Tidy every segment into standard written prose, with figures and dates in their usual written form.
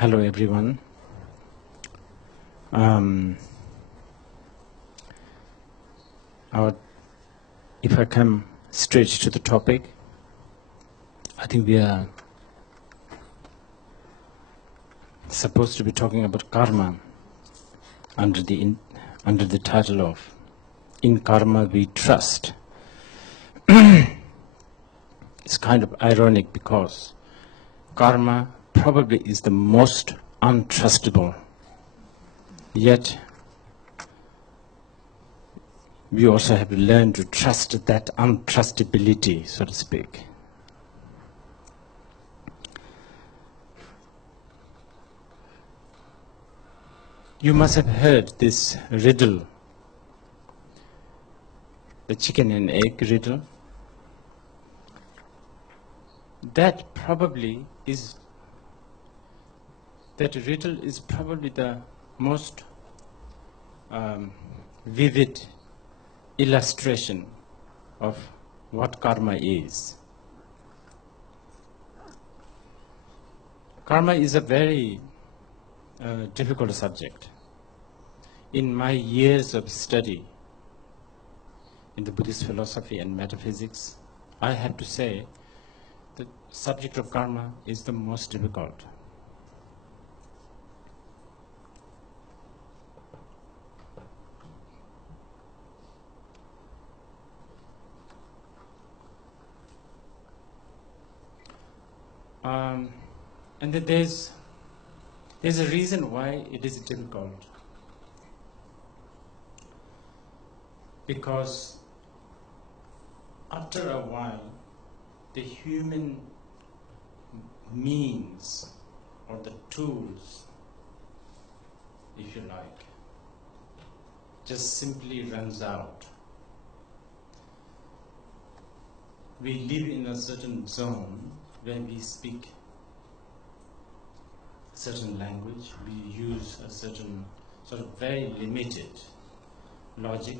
Hello, everyone. If I come straight to the topic, I think we are supposed to be talking about karma under the title of "In Karma We Trust." It's kind of ironic because karma probably is the most untrustable, yet we also have to learn to trust that untrustability, so to speak. You must have heard this riddle, the chicken and egg riddle. That riddle is probably the most vivid illustration of what karma is. Karma is a very difficult subject. In my years of study in the Buddhist philosophy and metaphysics, I have to say the subject of karma is the most difficult. And that there's a reason why it is difficult. Because after a while, the human means or the tools, if you like, just simply runs out. We live in a certain zone where we speak a certain language, we use a certain sort of very limited logic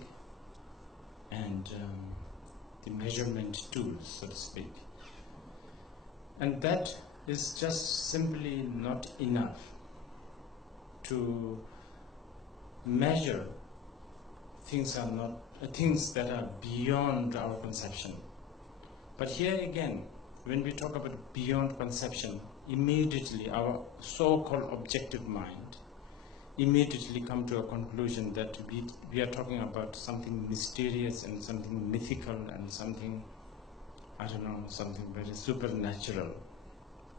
and the measurement tools, so to speak. And that is just simply not enough to measure things that are beyond our conception. But here again, when we talk about beyond conception, immediately our so-called objective mind immediately come to a conclusion that we are talking about something mysterious and something mythical and something, I don't know, something very supernatural.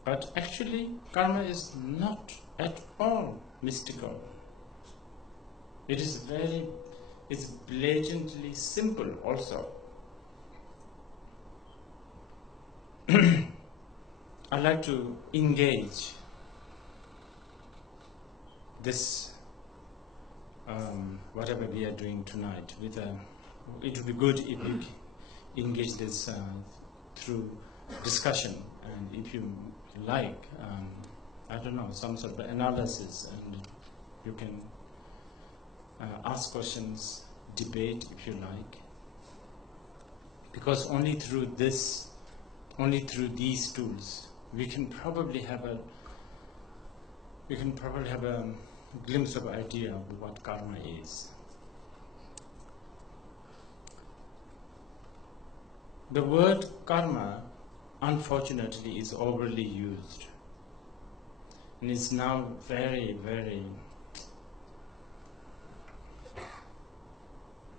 But actually, karma is not at all mystical. It's blatantly simple also. I'd like to engage this, whatever we are doing tonight, it would be good if we engage this through discussion, and if you like, I don't know, some sort of analysis, and you can ask questions, debate if you like, because only through these tools we can probably have a glimpse of idea of what karma is. The word karma, unfortunately, is overly used, and it's now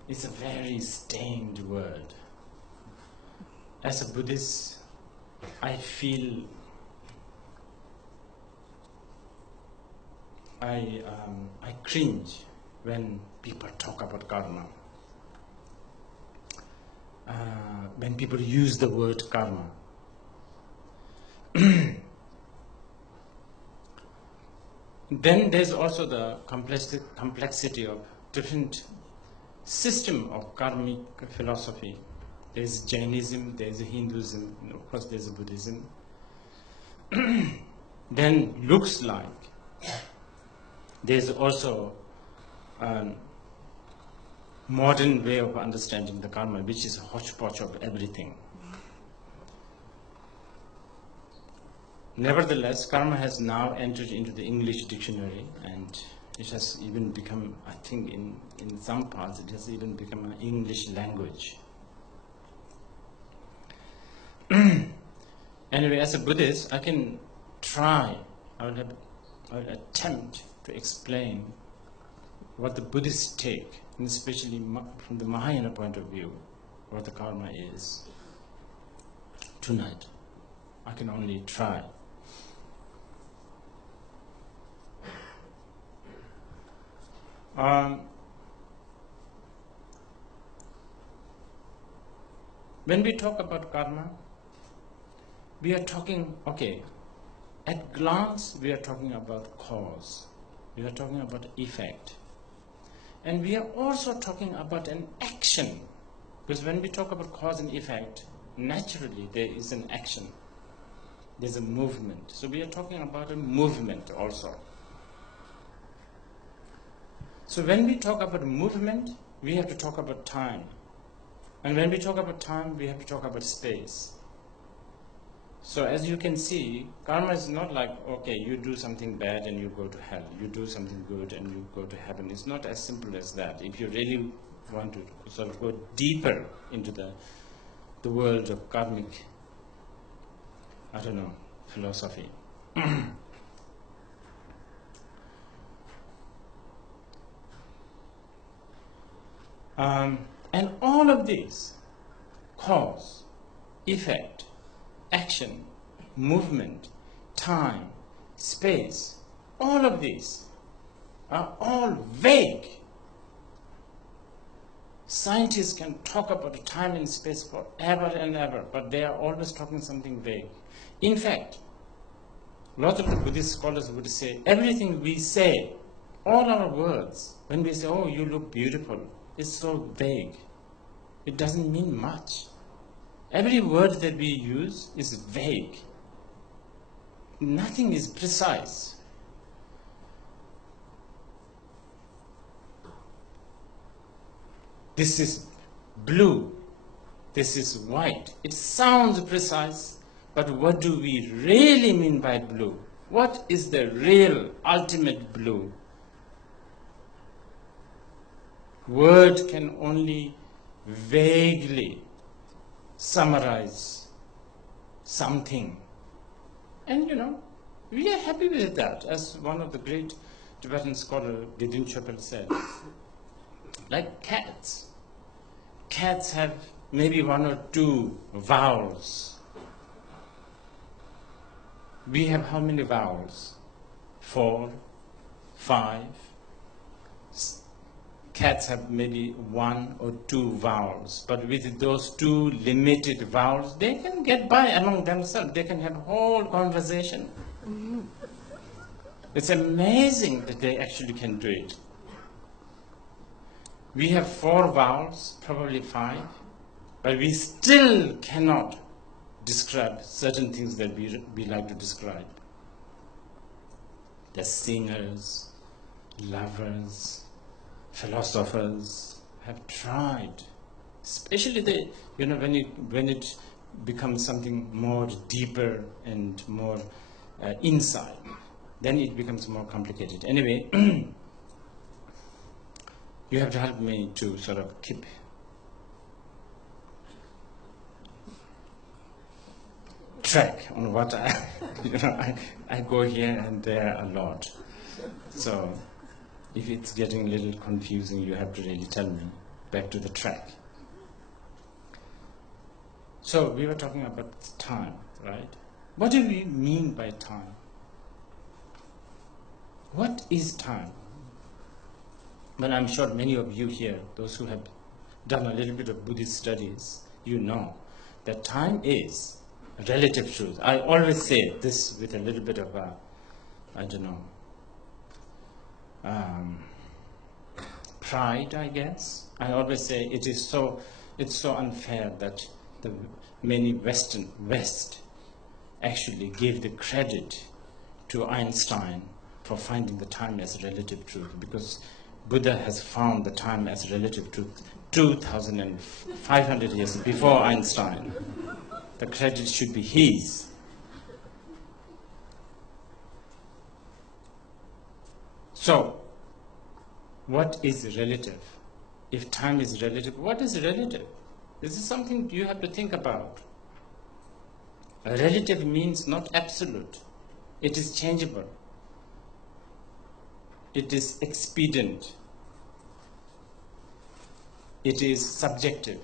it's a very stained word. As a Buddhist, I feel I cringe when people talk about karma. When people use the word karma. Then there's also the complexity of different system of karmic philosophy. There's Jainism, there's Hinduism, and of course there's Buddhism. Then looks like there's also modern way of understanding the karma, which is a hodgepodge of everything. nevertheless, karma has now entered into the English dictionary, and it has even become, I think in some parts, it has even become an English language. Anyway, as a Buddhist, I can try, I will attempt to explain what the Buddhists take, and especially from the Mahayana point of view, what the karma is. Tonight, I can only try. When we talk about karma, we are talking, okay, at glance we are talking about cause, we are talking about effect, and we are also talking about an action, because when we talk about cause and effect, naturally there is an action, there's a movement. So we are talking about a movement also. So when we talk about movement, we have to talk about time. And when we talk about time, we have to talk about space. So as you can see, karma is not like, okay, you do something bad and you go to hell. You do something good and you go to heaven. It's not as simple as that. If you really want to sort of go deeper into the world of karmic, I don't know, philosophy. And all of these, cause, effect, action, movement, time, space, all of these are all vague. Scientists can talk about time and space forever and ever, but they are always talking something vague. In fact, lots of the Buddhist scholars would say, everything we say, all our words, when we say, oh, you look beautiful, it's so vague. It doesn't mean much. Every word that we use is vague. Nothing is precise. This is blue. This is white. It sounds precise, but what do we really mean by blue? What is the real, ultimate blue? Word can only vaguely summarize something. And we are happy with that, as one of the great Tibetan scholars, Gedin Chopel, said. Like cats. Cats have maybe one or two vowels. We have how many vowels? 4, 5. Cats have maybe 1 or 2 vowels, but with those 2 limited vowels, they can get by among themselves. They can have whole conversation. It's amazing that they actually can do it. We have 4 vowels, probably 5, but we still cannot describe certain things that we like to describe. The singers, lovers, philosophers have tried, especially when it becomes something more deeper and more inside, then it becomes more complicated. Anyway, you have to help me to sort of keep track on what I go here and there a lot. So if it's getting a little confusing, you have to really tell me. Back to the track. So we were talking about time, right? What do we mean by time? What is time? Well, I'm sure many of you here, those who have done a little bit of Buddhist studies, you know that time is relative truth. I always say this with a little bit of pride, I guess. I always say it's so unfair that the many West actually gave the credit to Einstein for finding the time as relative truth, because Buddha has found the time as relative truth 2,500 years before Einstein. The credit should be his. So, what is relative? If time is relative, what is relative? This is something you have to think about. Relative means not absolute. It is changeable. It is expedient. It is subjective.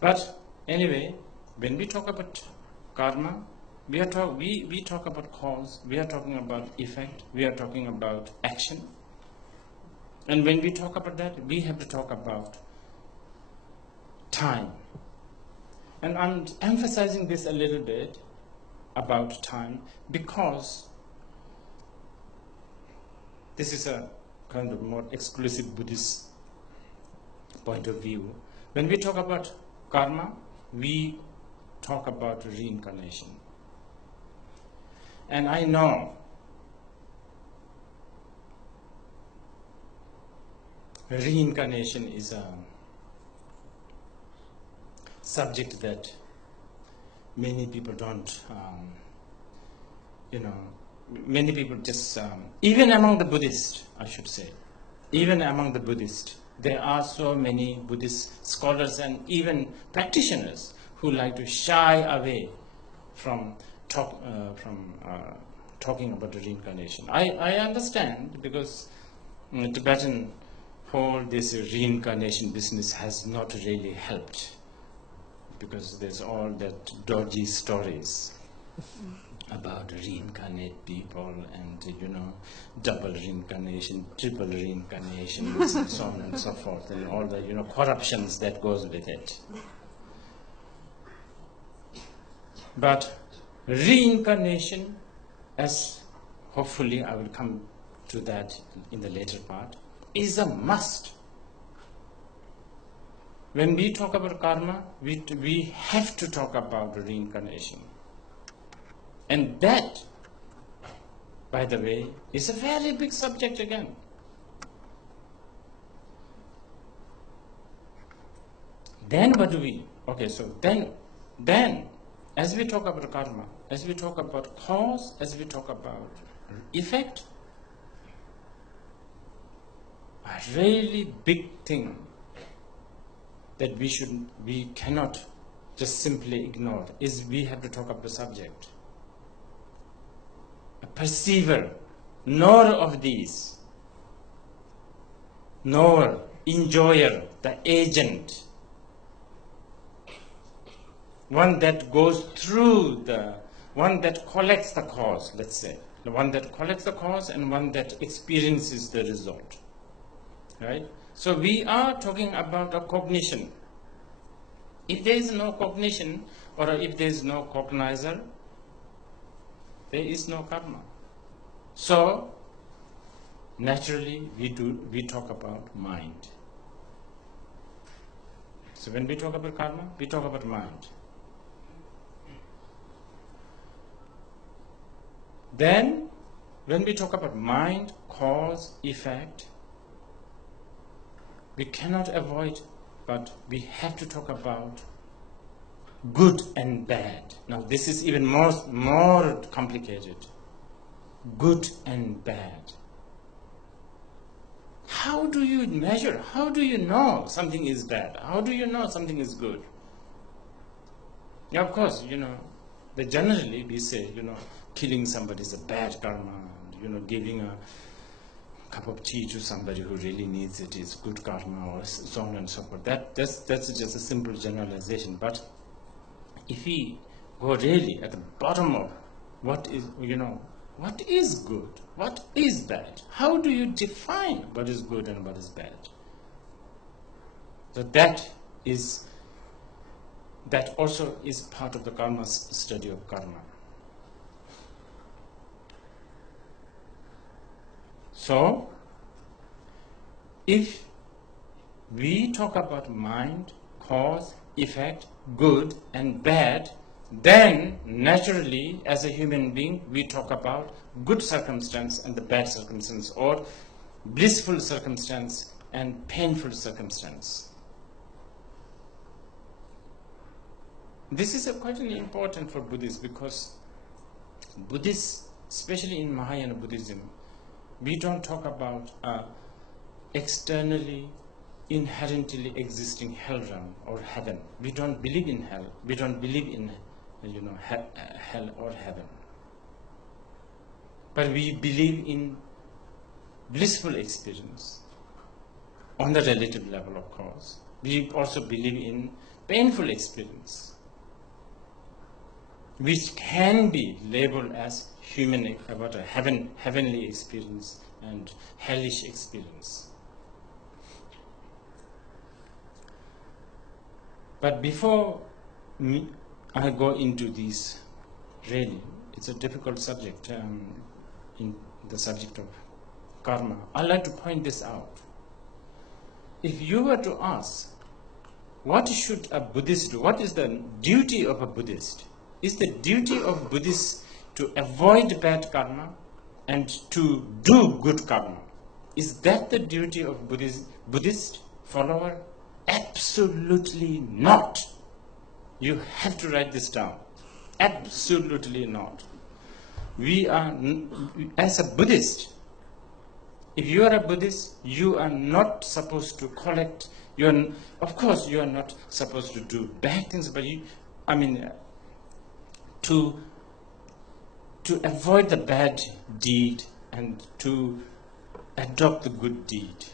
But anyway, when we talk about karma, we talk about cause, we are talking about effect, we are talking about action. And when we talk about that, we have to talk about time. And I'm emphasizing this a little bit about time because this is a kind of more exclusive Buddhist point of view. When we talk about karma, we talk about reincarnation. And I know reincarnation is a subject that many people don't, many people just, even among the Buddhists, I should say, even among the Buddhists, there are so many Buddhist scholars and even practitioners who like to shy away from talking about the reincarnation. I understand because Tibetan whole this reincarnation business has not really helped because there's all that dodgy stories about reincarnate people and double reincarnation, triple reincarnations, and so on and so forth, and all the corruptions that goes with it. But reincarnation, as hopefully I will come to that in the later part, is a must. When we talk about karma, we have to talk about reincarnation. And that, by the way, is a very big subject again. Then what do we, okay, so then as we talk about karma, as we talk about cause, as we talk about effect, a really big thing that we cannot just simply ignore is we have to talk about the subject. A perceiver, knower of these, knower, enjoyer, the agent, one that goes through one that collects the cause, let's say, the one that collects the cause and one that experiences the result, right? So we are talking about a cognition. If there is no cognition or if there is no cognizer, there is no karma. So naturally we talk about mind. So when we talk about karma, we talk about mind. Then when we talk about mind, cause, effect, we cannot avoid, but we have to talk about good and bad. Now this is even more complicated. Good and bad. How do you measure? How do you know something is bad? How do you know something is good? Yeah, of course, generally we say, killing somebody is a bad karma. Giving a cup of tea to somebody who really needs it is good karma, or so on and so forth. That's just a simple generalization. But if we go really at the bottom of what is good, what is bad, how do you define what is good and what is bad? So that also is part of the karma study of karma. So if we talk about mind, cause, effect, good and bad, then naturally as a human being we talk about good circumstance and the bad circumstance, or blissful circumstance and painful circumstance. This is quite important for Buddhists, because Buddhists, especially in Mahayana Buddhism, We don't talk about externally, inherently existing hell realm or heaven. We don't believe in hell. We don't believe in, hell or heaven. But we believe in blissful experience on the relative level, of course. We also believe in painful experience, which can be labeled as human, about a heavenly experience and hellish experience. But before I go into this, really, it's a difficult subject, in the subject of karma. I'd like to point this out. If you were to ask, what should a Buddhist do? What is the duty of a Buddhist? Is the duty of Buddhists to avoid bad karma and to do good karma? Is that the duty of Buddhist follower? Absolutely not. You have to write this down. Absolutely not. We are, as a Buddhist, if you are a Buddhist, you are not supposed to collect. Of course, you are not supposed to do bad things, but to avoid the bad deed and to adopt the good deed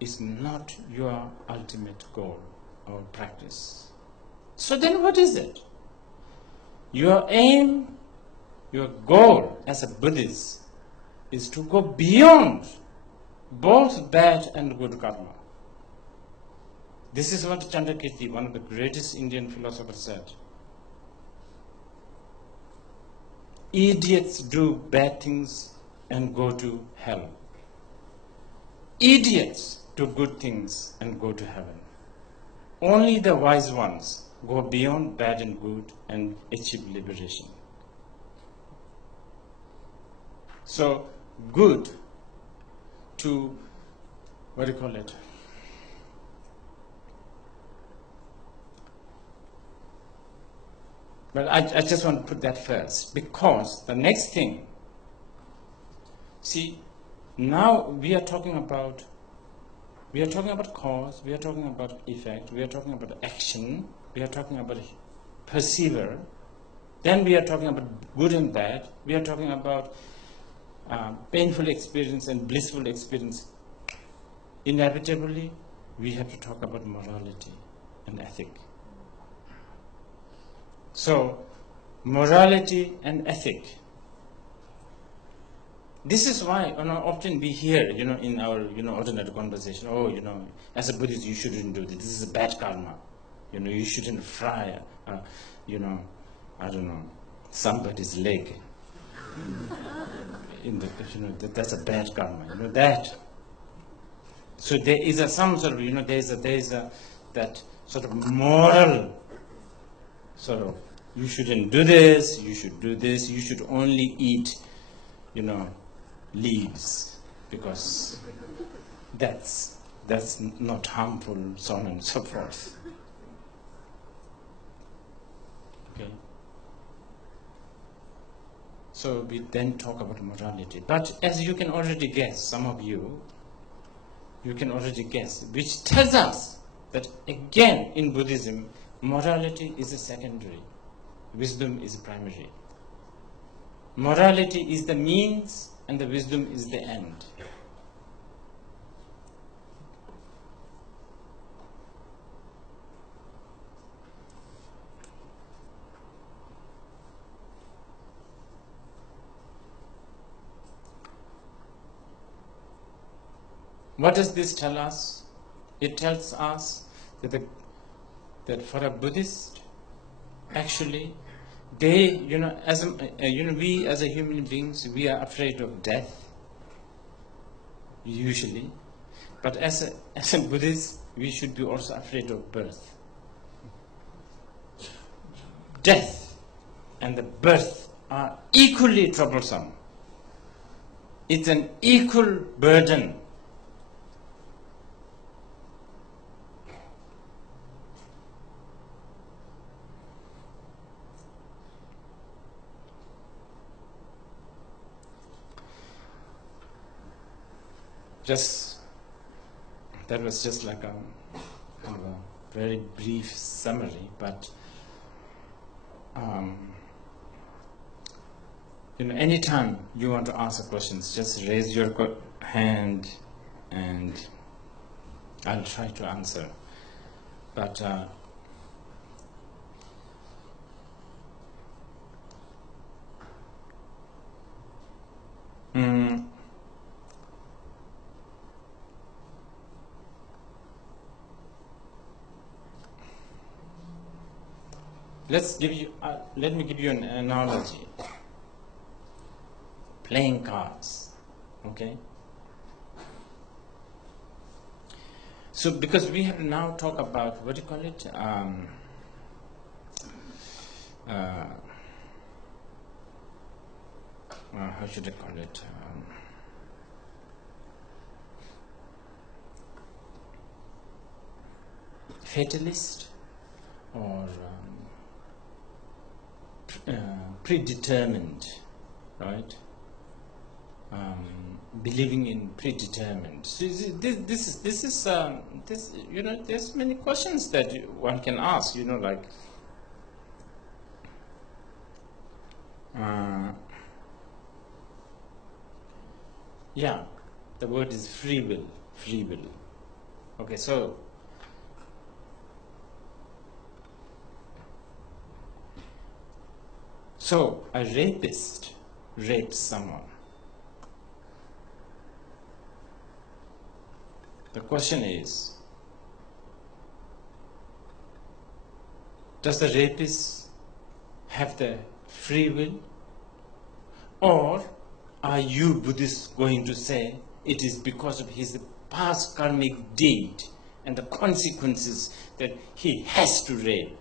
is not your ultimate goal or practice. So then what is it? Your aim, your goal as a Buddhist is to go beyond both bad and good karma. This is what Chandrakirti, one of the greatest Indian philosophers, said. Idiots do bad things and go to hell. Idiots do good things and go to heaven. Only the wise ones go beyond bad and good and achieve liberation. So, good to, what do you call it? Well, I just want to put that first, because the next thing, see, now we are talking about cause, we are talking about effect, we are talking about action, we are talking about perceiver, then we are talking about good and bad, we are talking about painful experience and blissful experience. Inevitably, we have to talk about morality and ethic. So, morality and ethic. This is why often we hear, in our, ordinary conversation, as a Buddhist, you shouldn't do this. This is a bad karma. You shouldn't fry, somebody's leg. That's a bad karma. That. So there is some sort of, that sort of moral sort of, you shouldn't do this, you should do this, you should only eat, leaves, because that's not harmful, so on and so forth. Okay. So we then talk about morality. But as you can already guess, some of you can already guess, which tells us that again in Buddhism, morality is a secondary, wisdom is primary. Morality is the means and the wisdom is the end. What does this tell us? It tells us that for a Buddhist, actually, they, we as a human beings, we are afraid of death, usually. But as a Buddhist, we should be also afraid of birth. Death and the birth are equally troublesome. It's an equal burden. just that was just like a kind of a very brief summary, but anytime you want to ask questions, just raise your hand and I'll try to answer. But let me give you an analogy. Playing cards, okay? So because we have to now talk about, what do you call it? How should I call it? Fatalist or predetermined, right? Believing in predetermined. So this there's many questions that one can ask. Like yeah, the word is free will. Free will. Okay, so a rapist rapes someone. The question is, does the rapist have the free will? Or are you Buddhists going to say it is because of his past karmic deed and the consequences that he has to rape?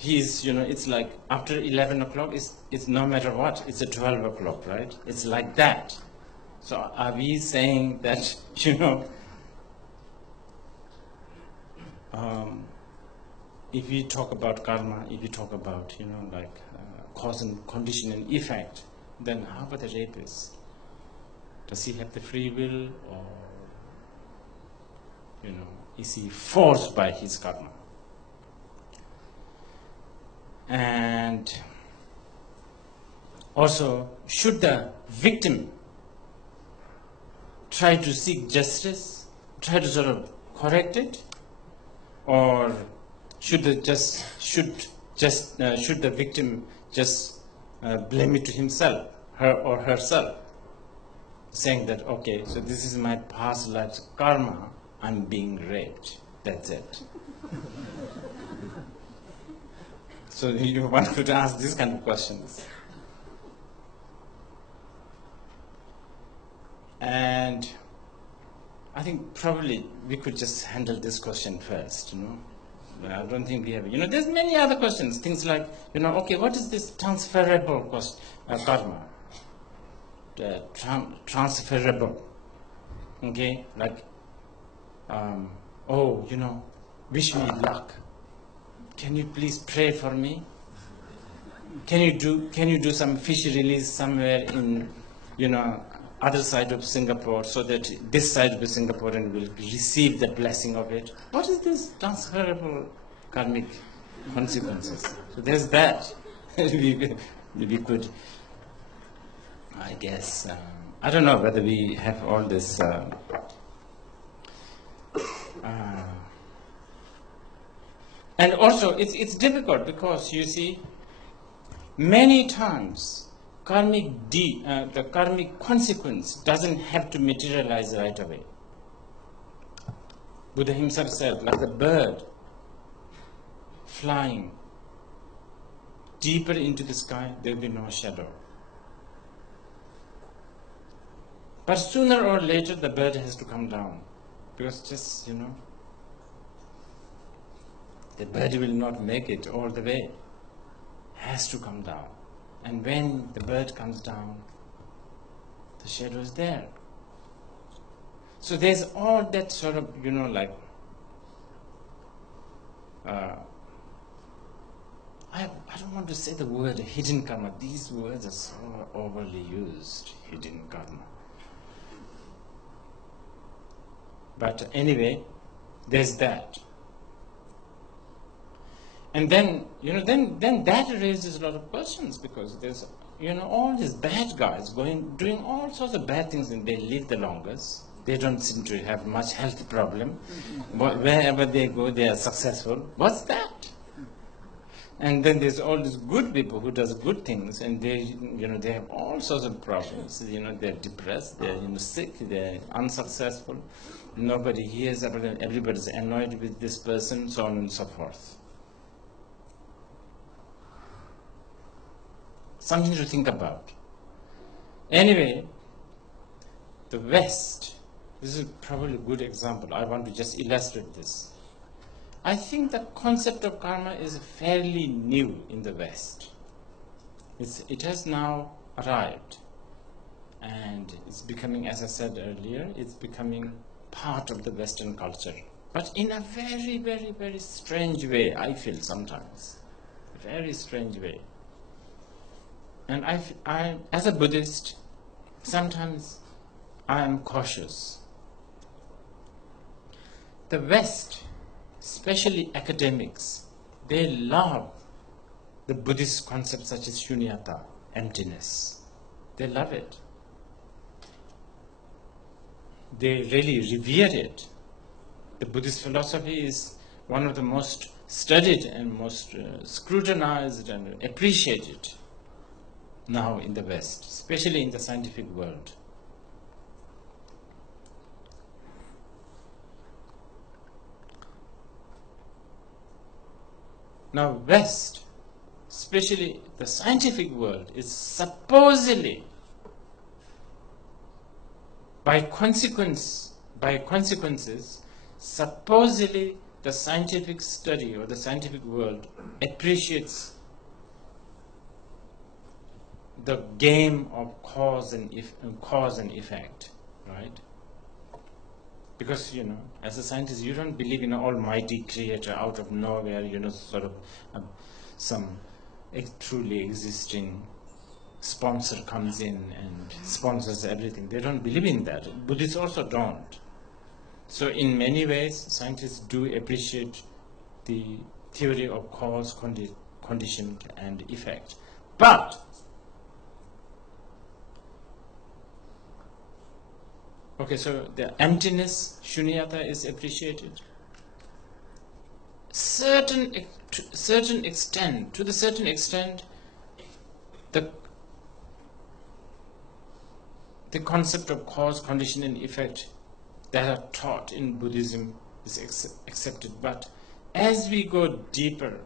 He's, it's like after 11 o'clock, it's no matter what, it's at 12 o'clock, right? It's like that. So are we saying that, if we talk about karma, if we talk about, cause and condition and effect, then how about the rapist? Does he have the free will, or, is he forced by his karma? And also, should the victim try to seek justice, try to sort of correct it, or should the victim just blame it to himself, her or herself, saying that, okay, so this is my past life's karma, I'm being raped, that's it. So you want to ask these kind of questions. And I think probably we could just handle this question first, I don't think we have, there's many other questions, things like, okay, what is this transferable karma? Transferable, okay, like, wish me luck. Can you please pray for me? Can you do some fish release somewhere in, other side of Singapore, so that this side of the Singaporean will receive the blessing of it? What is this transferable karmic consequences? So there's that. we could, I guess, I don't know whether we have all this. And also, it's difficult because, you see, many times the karmic consequence doesn't have to materialize right away. Buddha himself said, like a bird flying deeper into the sky, there will be no shadow. But sooner or later, the bird has to come down, because just, the bird will not make it all the way. Has to come down. And when the bird comes down, the shadow is there. So there's all that sort of, I don't want to say the word hidden karma. These words are so overly used, hidden karma. But anyway, there's that. And then, then that raises a lot of questions, because there's, all these bad guys doing all sorts of bad things, and they live the longest. They don't seem to have much health problem. But wherever they go, they are successful. What's that? And then there's all these good people who does good things, and they, they have all sorts of problems. They're depressed, they're sick, they're unsuccessful. Nobody hears about it. Everybody's annoyed with this person, so on and so forth. Something to think about. Anyway, the West, this is probably a good example. I want to just illustrate this. I think the concept of karma is fairly new in the West. It has now arrived, and it's becoming, as I said earlier, it's becoming part of the Western culture. But in a very, very, very strange way, I feel sometimes. A very strange way. And I, as a Buddhist, sometimes I am cautious. The West, especially academics, they love the Buddhist concepts such as shunyata, emptiness. They love it. They really revere it. The Buddhist philosophy is one of the most studied and most scrutinized and appreciated now in the West, especially in the scientific world. Now West, especially the scientific world, is supposedly, by consequences, supposedly the scientific study or the scientific world appreciates the game of cause and effect, right? Because, as a scientist, you don't believe in an almighty creator out of nowhere, sort of some truly existing sponsor comes in and sponsors everything. They don't believe in that. Buddhists also don't. So in many ways, scientists do appreciate the theory of cause, condition, and effect. But okay, so the emptiness, shunyata, is appreciated. To the certain extent, the concept of cause, condition, and effect that are taught in Buddhism is accepted. But as we go deeper,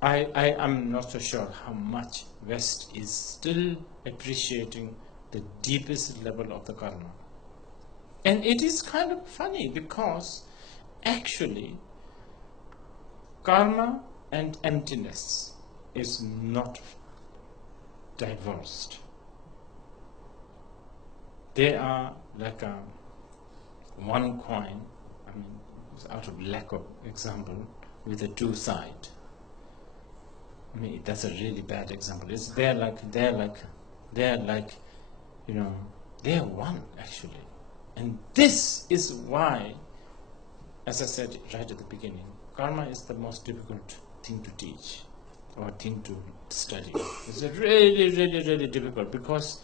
I am not so sure how much West is still appreciating the deepest level of the karma. And it is kind of funny, because actually karma and emptiness is not divorced. They are like one coin, out of lack of example, with a two sides. That's a really bad example. They're one, actually. And this is why, as I said right at the beginning, karma is the most difficult thing to teach or thing to study. It's really, really, really difficult, because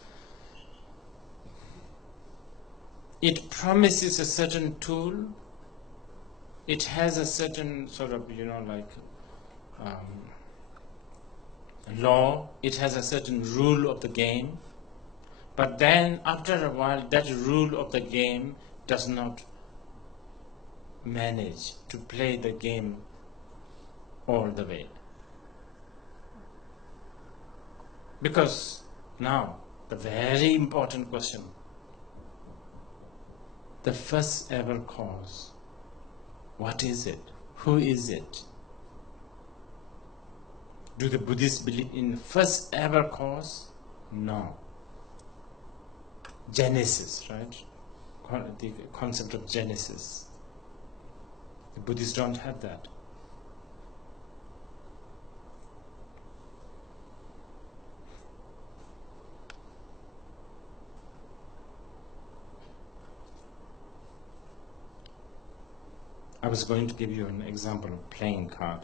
it promises a certain tool. It has a certain sort of, law. It has a certain rule of the game. But then, after a while, that rule of the game does not manage to play the game all the way. Because now, the very important question, the first ever cause, what is it? Who is it? Do the Buddhists believe in the first ever cause? No. Genesis, right? The concept of Genesis. The Buddhists don't have that. I was going to give you an example of playing card.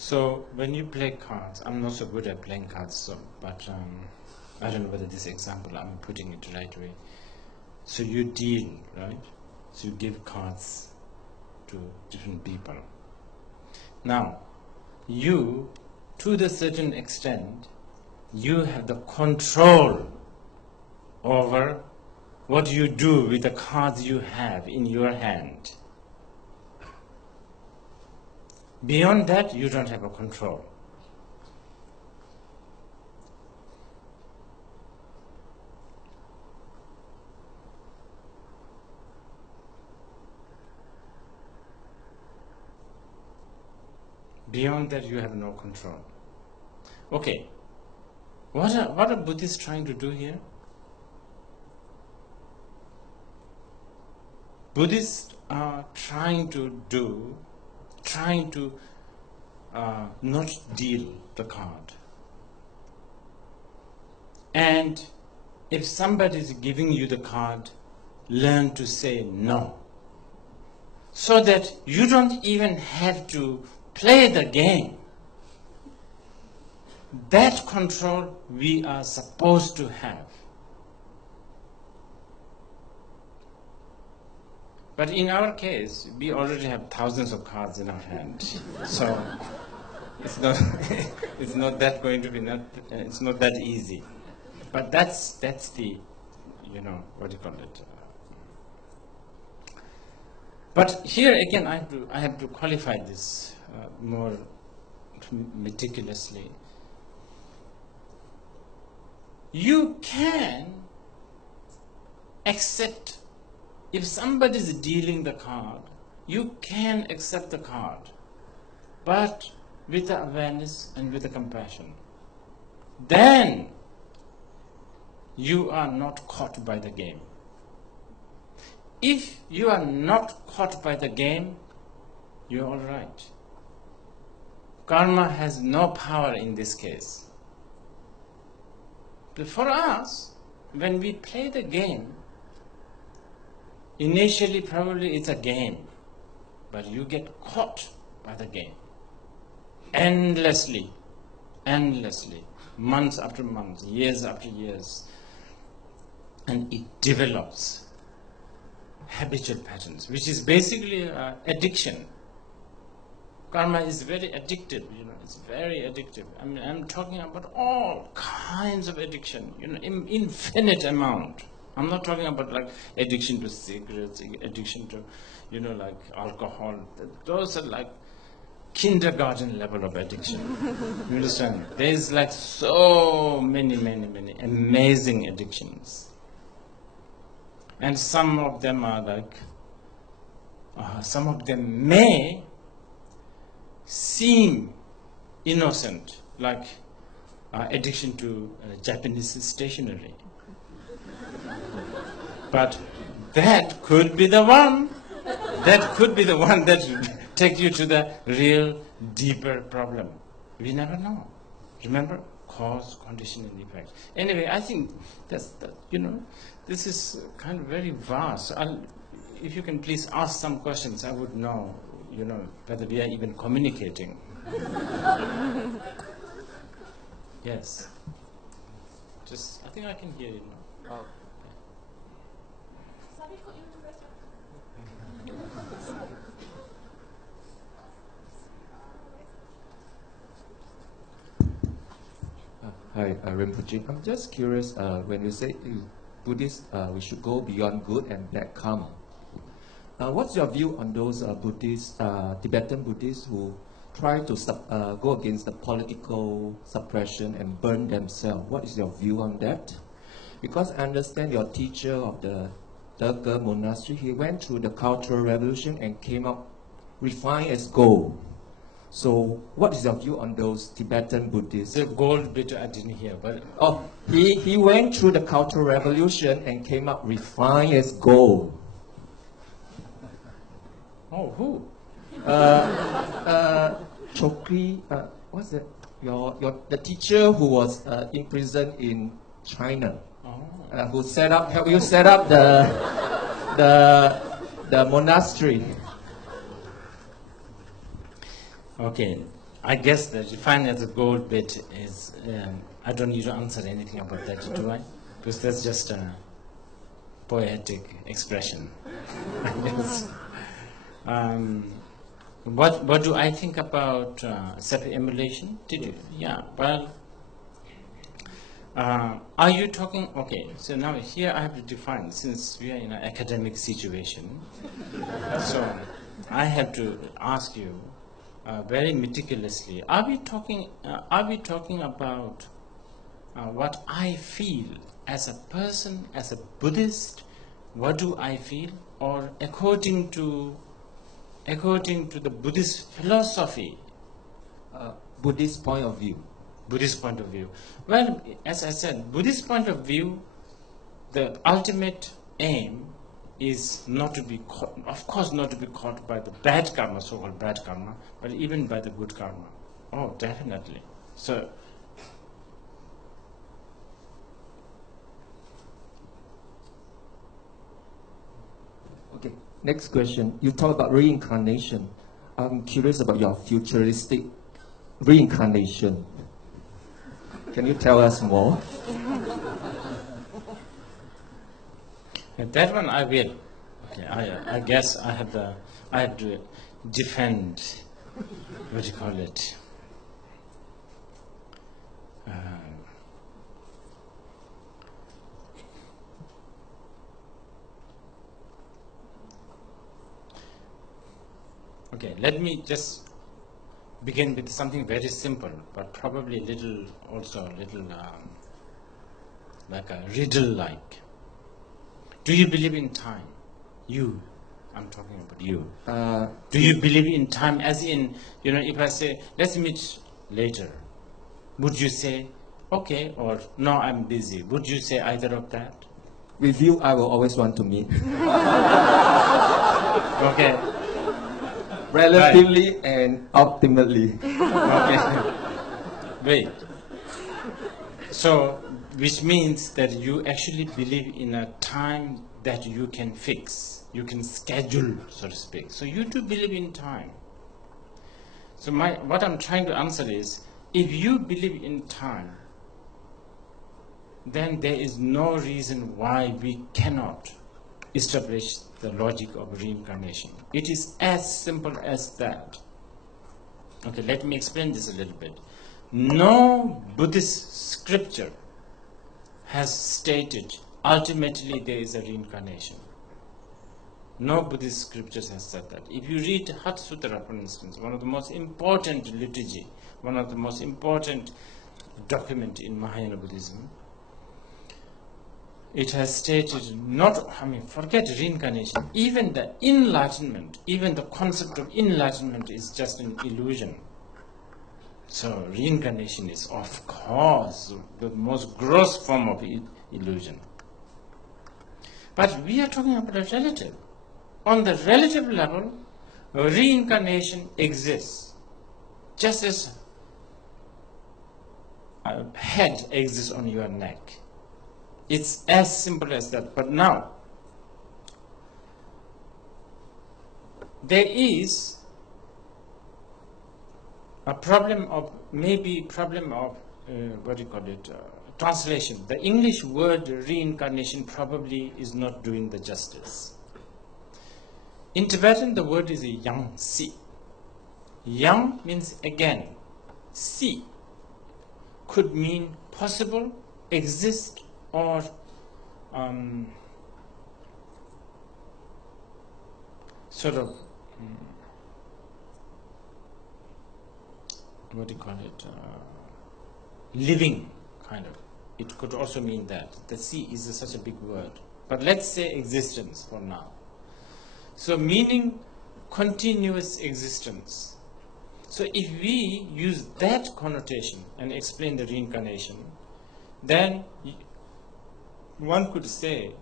So when you play cards, I'm not so good at playing cards, but I don't know whether this example I'm putting it the right way. So you deal, right? So you give cards to different people. Now, you, to the certain extent, you have the control over what you do with the cards you have in your hand. Beyond that, you don't have a control. Beyond that, you have no control. Okay, what are Buddhists trying to do here? Buddhists are trying to not deal the card. And if somebody is giving you the card, learn to say no. So that you don't even have to play the game. That control we are supposed to have. But in our case, we already have thousands of cards in our hand. So it's not it's not that going to be it's not that easy. But that's the, what do you call it? But here again, I have to qualify this more meticulously. You can accept, if somebody is dealing the card, you can accept the card, but with the awareness and with the compassion. Then you are not caught by the game. If you are not caught by the game, you're all right. Karma has no power in this case. But for us, when we play the game, initially probably it's a game, but you get caught by the game. Endlessly, months after months, years after years. And it develops habitual patterns, which is basically addiction. Karma is very addictive, it's very addictive. I mean, I'm talking about all kinds of addiction, infinite amount. I'm not talking about like addiction to cigarettes, addiction to, like alcohol. Those are like kindergarten level of addiction. You understand? There's like so many amazing addictions. And some of them are like, some of them may seem innocent, like addiction to Japanese stationery. But that could be the one. That could be the one that take you to the real deeper problem. We never know. Remember? Cause, condition, and effect. Anyway, I think this is kind of very vast. If you can please ask some questions, I would know, whether we are even communicating. Yes. I think I can hear you now. Oh. Hi, Rinpoche. I'm just curious, when you say Buddhists, we should go beyond good and bad karma. What's your view on those Buddhists, Tibetan Buddhists who try to go against the political suppression and burn themselves? What is your view on that? Because I understand your teacher of the Durga monastery, he went through the Cultural Revolution and came out refined as gold. So, what is your view on those Tibetan Buddhists? The gold bit I didn't hear, but Oh, he went through the Cultural Revolution and came up refined as gold. oh, who? Chokri, what's that? The teacher who was imprisoned in China, who helped you set up the monastery. Okay, I guess the refined as a gold bit is, I don't need to answer anything about that, do I? Because that's just a poetic expression, I guess. What do I think about self-emulation? Did you? Yeah, well, are you talking, okay, so now here I have to define, since we are in an academic situation, so I have to ask you, very meticulously, are we talking about what I feel as a person, as a Buddhist? What do I feel? Or according to the Buddhist philosophy? Buddhist point of view. Buddhist point of view. Well, as I said, Buddhist point of view, the ultimate aim is not to be caught, of course not to be caught by the bad karma, so-called bad karma, but even by the good karma. Oh, definitely. So, okay, next question. You talk about reincarnation. I'm curious about your futuristic reincarnation. Can you tell us more? that one I will. Okay, I guess I have to defend, what do you call it? Okay, let me just begin with something very simple, but probably also a little like a riddle-like. Do you believe in time? You. I'm talking about you. Do you believe in time as in, if I say, let's meet later, would you say, okay, or no, I'm busy? Would you say either of that? With you, I will always want to meet. Okay. Relatively and optimally. Okay. Wait. So, which means that you actually believe in a time that you can fix, you can schedule, so to speak. So you do believe in time. So what I'm trying to answer is, if you believe in time, then there is no reason why we cannot establish the logic of reincarnation. It is as simple as that. Okay, let me explain this a little bit. No Buddhist scripture has stated ultimately there is a reincarnation. No Buddhist scriptures has said that. If you read Hat Sutra, for instance, one of the most important liturgy, one of the most important document in Mahayana Buddhism, it has stated forget reincarnation, even the enlightenment, even the concept of enlightenment is just an illusion. So reincarnation is, of course, the most gross form of illusion. But we are talking about a relative. On the relative level, reincarnation exists. Just as a head exists on your neck. It's as simple as that. But now, there is a problem of translation. The English word reincarnation probably is not doing the justice. In Tibetan, the word is yang si. Yang means again. Si could mean possible, exist, or sort of living, kind of. It could also mean that. The sea is such a big word. But let's say existence for now. So meaning continuous existence. So if we use that connotation and explain the reincarnation, then one could say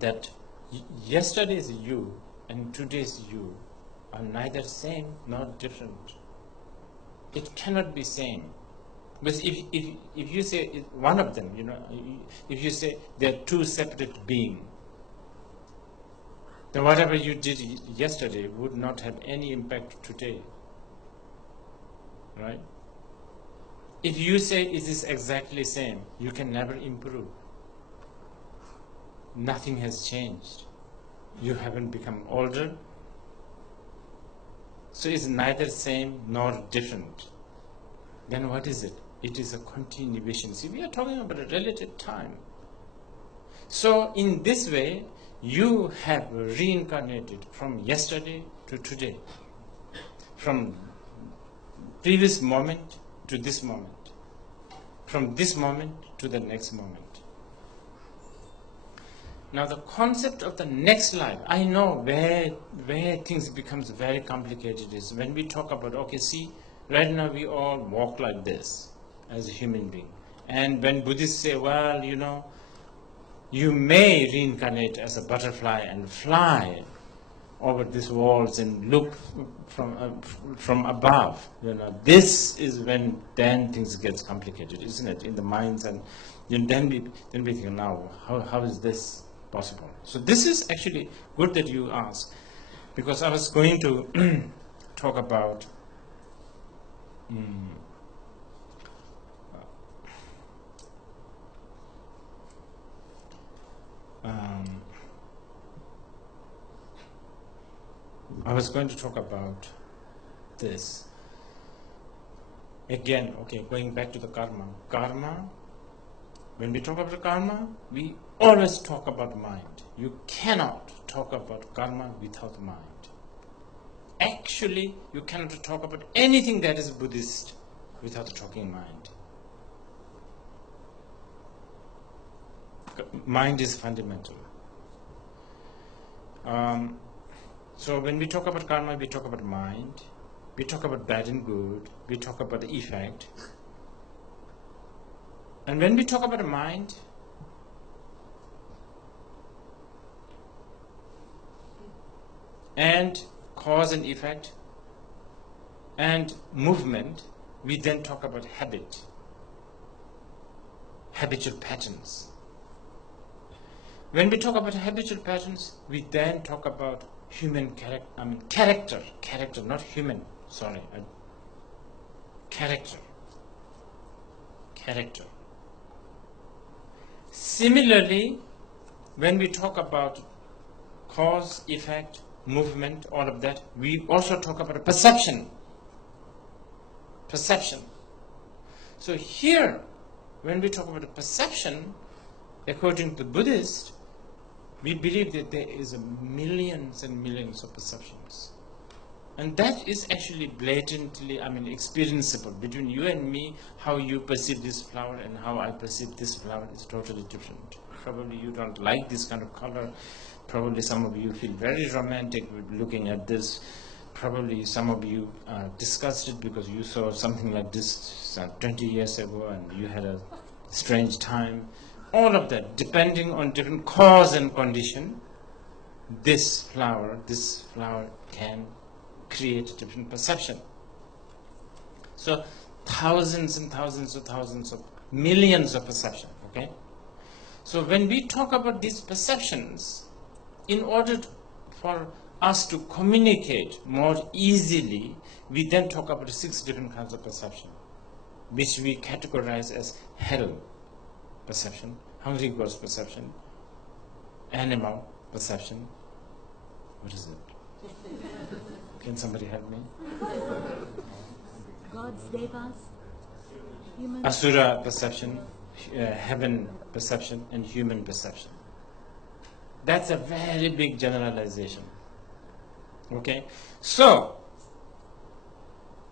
that yesterday's you and today's you are neither same nor different. It cannot be same. Because if you say one of them, if you say they're two separate beings, then whatever you did yesterday would not have any impact today. Right? If you say it is exactly same, you can never improve. Nothing has changed. You haven't become older. So it's neither same nor different. Then what is it? It is a continuation. See, we are talking about a relative time. So in this way, you have reincarnated from yesterday to today, from previous moment to this moment, from this moment to the next moment. Now the concept of the next life, I know where things becomes very complicated is when we talk about, okay, see, right now we all walk like this as a human being. And when Buddhists say, well, you may reincarnate as a butterfly and fly over these walls and look from above. This is when then things gets complicated, isn't it? In the minds, and then we think, now how is this possible? So this is actually good that you ask, because I was going to talk about I was going to talk about this again. Okay, going back to the karma. When we talk about karma, we always talk about mind. You cannot talk about karma without mind. Actually, you cannot talk about anything that is Buddhist without talking mind. Mind is fundamental. So when we talk about karma, we talk about mind, we talk about bad and good, we talk about the effect. And when we talk about mind, and cause and effect, and movement, we then talk about habitual patterns. When we talk about habitual patterns, we then talk about human character, not human, sorry, character. Similarly, when we talk about cause, effect, movement, all of that, we also talk about perception. So here, when we talk about perception, according to the Buddhist, we believe that there is millions and millions of perceptions. And that is actually blatantly, experienceable. Between you and me, how you perceive this flower and how I perceive this flower is totally different. Probably you don't like this kind of color. Probably some of you feel very romantic with looking at this. Probably some of you are disgusted because you saw something like this 20 years ago and you had a strange time. All of that, depending on different cause and condition, this flower can create a different perception. So thousands and thousands of millions of perception, okay? So when we talk about these perceptions, in order for us to communicate more easily, we then talk about 6 different kinds of perception, which we categorize as hell perception, hungry ghost perception, animal perception. What is it? Can somebody help me? Gods, devas, human. Asura perception, heaven perception, and human perception. That's a very big generalization. Okay? So,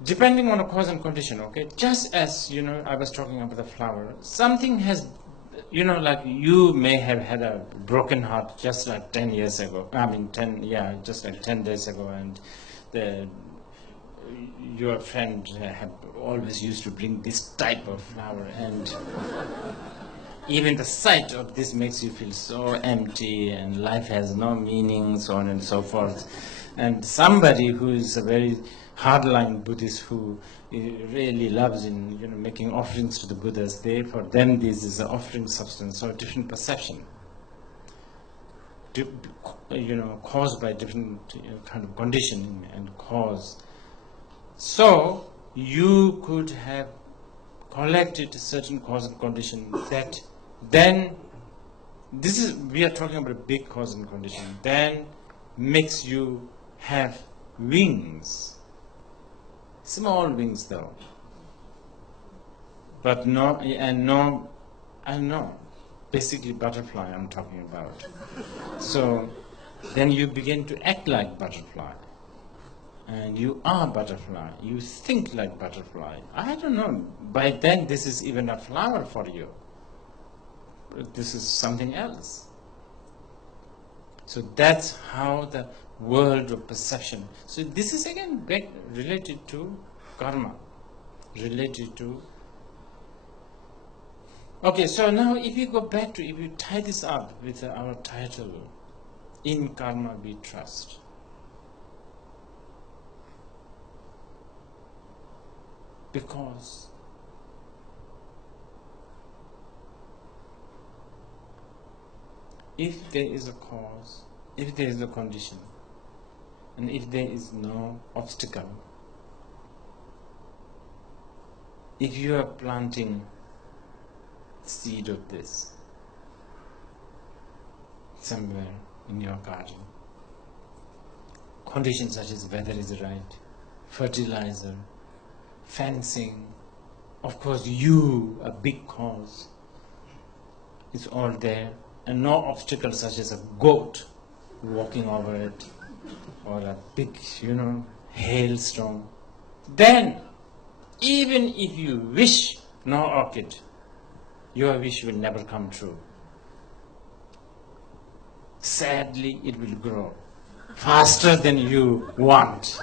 depending on a cause and condition, okay, just as, I was talking about the flower, something has you know, like you may have had a broken heart just like 10 years ago. I mean, just like 10 days ago, and the, your friend have always used to bring this type of flower, and even the sight of this makes you feel so empty, and life has no meaning, so on and so forth. And somebody who is a very hardline Buddhist who really loves in making offerings to the Buddhas, for them this is an offering substance, so a different perception, caused by different kind of conditioning and cause. So you could have collected a certain cause and condition that then, we are talking about a big cause and condition, then makes you have wings, small wings though, but no, I know, basically butterfly I'm talking about. So then you begin to act like butterfly, and you are butterfly, you think like butterfly. I don't know, by then this is even a flower for you. This is something else. So that's how the world of perception. So this is again back related to karma, related to. Okay, so now if you go back to, if you tie this up with our title, In Karma We Trust. Because if there is a cause, if there is a condition, and if there is no obstacle, if you are planting seed of this somewhere in your garden, conditions such as weather is right, fertilizer, fencing, of course you, a big cause, is all there, and no obstacles such as a goat walking over it, or a big, hailstorm, then even if you wish no orchid, your wish will never come true. Sadly, it will grow faster than you want.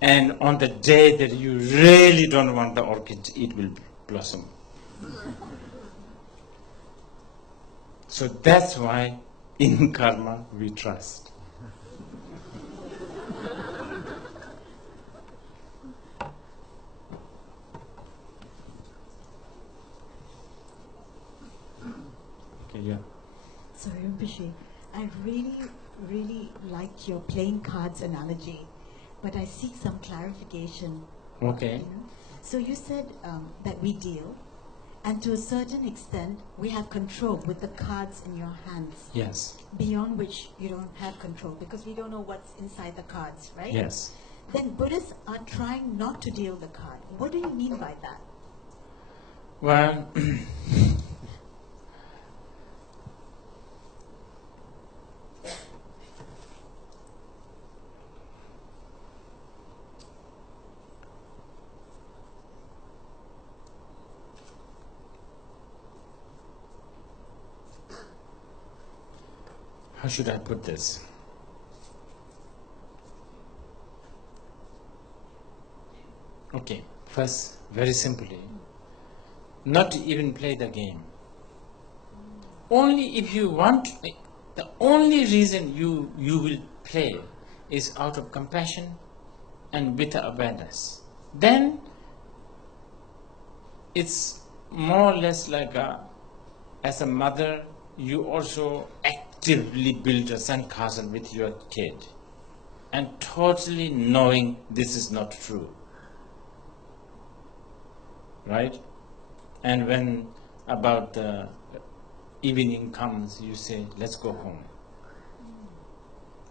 And on the day that you really don't want the orchid, it will blossom. So that's why in karma we trust. Okay, yeah. So Rinpoche, I really liked your playing cards analogy, but I seek some clarification. Okay. So you said that we deal, and to a certain extent, we have control with the cards in your hands. Yes. Beyond which you don't have control because we don't know what's inside the cards, right? Yes. Then Buddhists are trying not to deal the card. What do you mean by that? Well, how should I put this? Okay, first, very simply, not to even play the game. Only if you want, the only reason you will play is out of compassion and with awareness. Then it's more or less like as a mother, you also actively build a sandcastle with your kid, and totally knowing this is not true. Right? And when about the evening comes, you say, let's go home.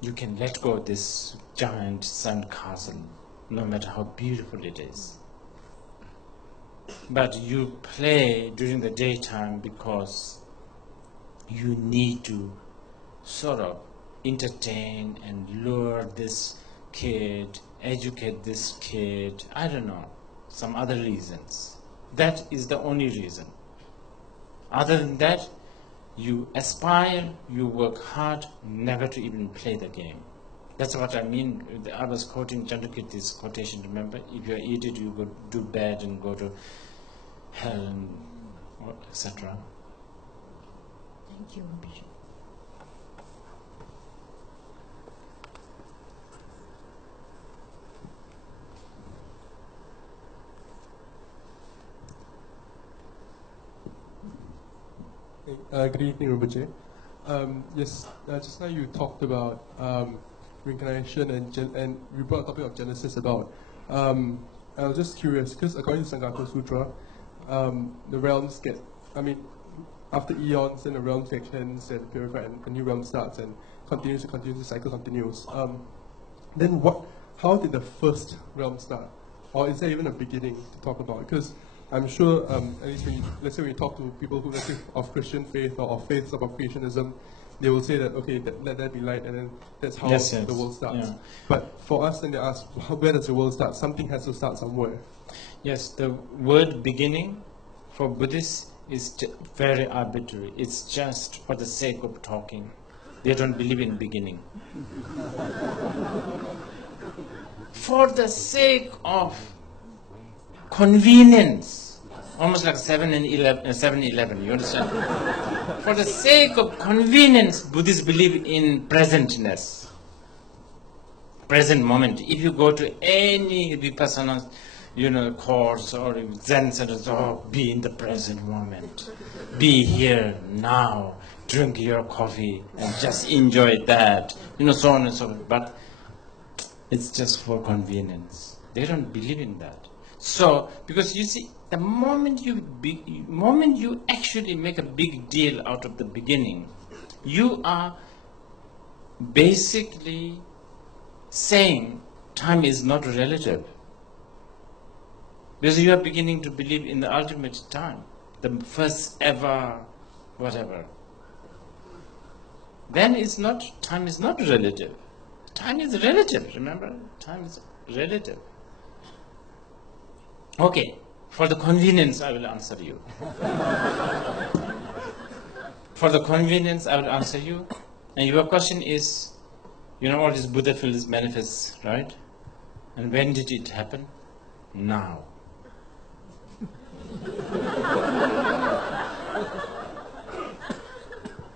You can let go of this giant sandcastle, no matter how beautiful it is. But you play during the daytime because you need to sort of entertain and lure this kid, educate this kid, I don't know, some other reasons. That is the only reason. Other than that, you aspire, you work hard, never to even play the game. That's what I mean. I was quoting Chandrakirti's quotation, remember? If you're idiot, you go do bad and go to hell, and etc. Thank you, Rinpoche. Good evening, Rinpoche. Yes, just now you talked about reincarnation and you brought a topic of Genesis about. I was just curious because according to Sanghaka Sutra, the realms get, after eons, then the realms get cleansed and purified, and a new realm starts and continues, the cycle continues. Then how did the first realm start? Or is there even a beginning to talk about? Because I'm sure, at least let's say when you talk to people who, let's say, of Christian faith or of faiths of creationism, they will say that, okay, let that be light, and then that's how the world starts. Yeah. But for us, then they ask, where does the world start? Something has to start somewhere. Yes, the word beginning for Buddhists is very arbitrary. It's just for the sake of talking. They don't believe in beginning. For the sake of convenience, almost like 7-Eleven, you understand? For the sake of convenience, Buddhists believe in presentness, present moment. If you go to any Vipassana, course or Zen centers, be in the present moment, be here now, drink your coffee and just enjoy that, so on and so forth. But it's just for convenience. They don't believe in that. So, because you see, the moment you actually make a big deal out of the beginning, you are basically saying time is not relative. Because you are beginning to believe in the ultimate time, the first ever whatever. Then time is not relative. Time is relative, remember? Time is relative. Okay, for the convenience, I will answer you. For the convenience, I will answer you. And your question is, all these Buddha fields manifests, right? And when did it happen? Now.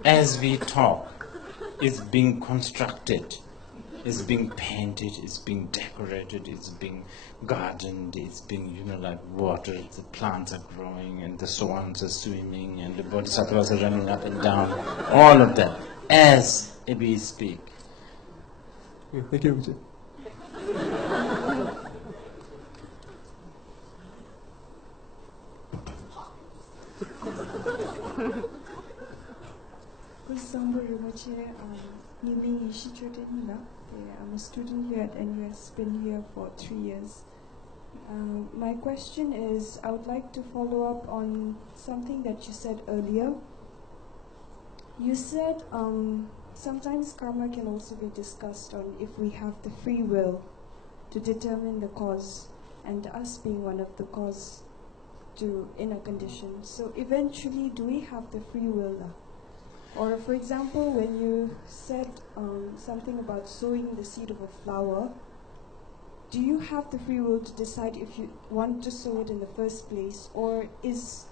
As we talk, it's being constructed. It's being painted, it's being decorated, it's being gardened, it's being, watered, the plants are growing, and the swans are swimming, and the bodhisattvas are running up and down, all of that, as we speak. Thank you, Vijay. I'm a student here at NUS, been here for 3 years. My question is, I would like to follow up on something that you said earlier. You said sometimes karma can also be discussed on if we have the free will to determine the cause, and us being one of the cause to inner conditions. So eventually, do we have the free will? Or, for example, when you said something about sowing the seed of a flower, do you have the free will to decide if you want to sow it in the first place, or is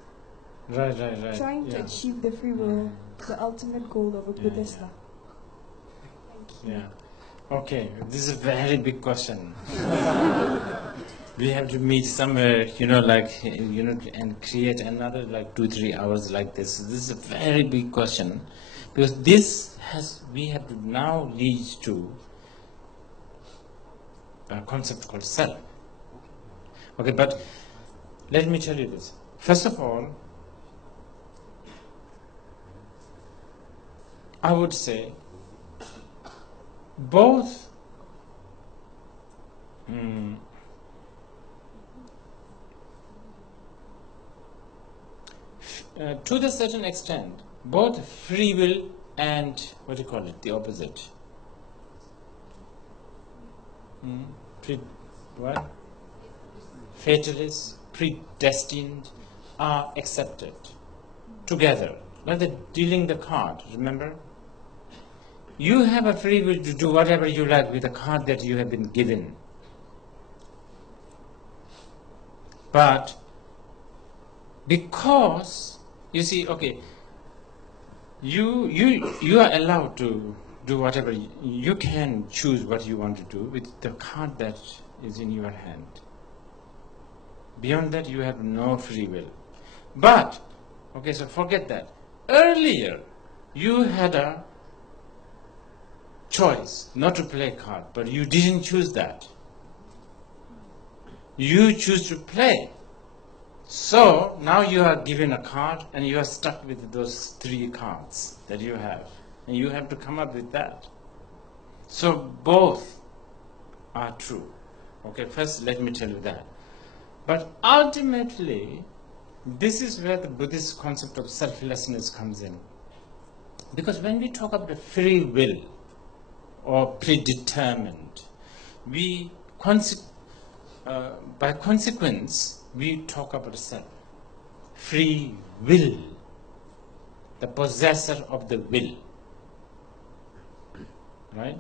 trying to achieve the free will the ultimate goal of a Buddhist life? Thank you. Yeah. Okay, this is a very big question. We have to meet somewhere, and create another 2-3 hours like this. This is a very big question, because we have to now lead to a concept called self. Okay, but let me tell you this. First of all, I would say both to the certain extent, both free will and the opposite. Fatalist, predestined are accepted. together, like the dealing the card, remember? You have a free will to do whatever you like with the card that you have been given. But because, you see, okay, you are allowed to do whatever, you can choose what you want to do with the card that is in your hand. Beyond that, you have no free will. But, okay, so forget that. Earlier, you had a choice not to play card, but you didn't choose that. You choose to play. So now you are given a card and you are stuck with those 3 cards that you have. And you have to come up with that. So both are true. Okay, first let me tell you that. But ultimately, this is where the Buddhist concept of selflessness comes in. Because when we talk about the free will or predetermined, by consequence, we talk about self. Free will, the possessor of the will. Right?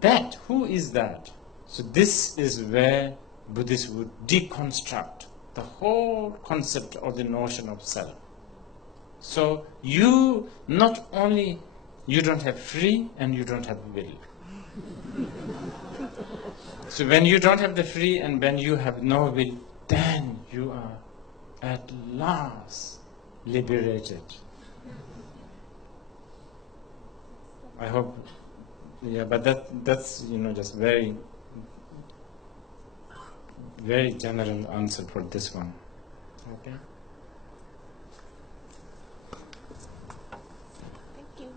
That, who is that? So this is where Buddhists would deconstruct the whole concept or the notion of self. So you not only, you don't have free and you don't have will. So when you don't have the free and when you have no will, then you are at last liberated. I hope, yeah, but that's just very, very general answer for this one. Okay. Thank you.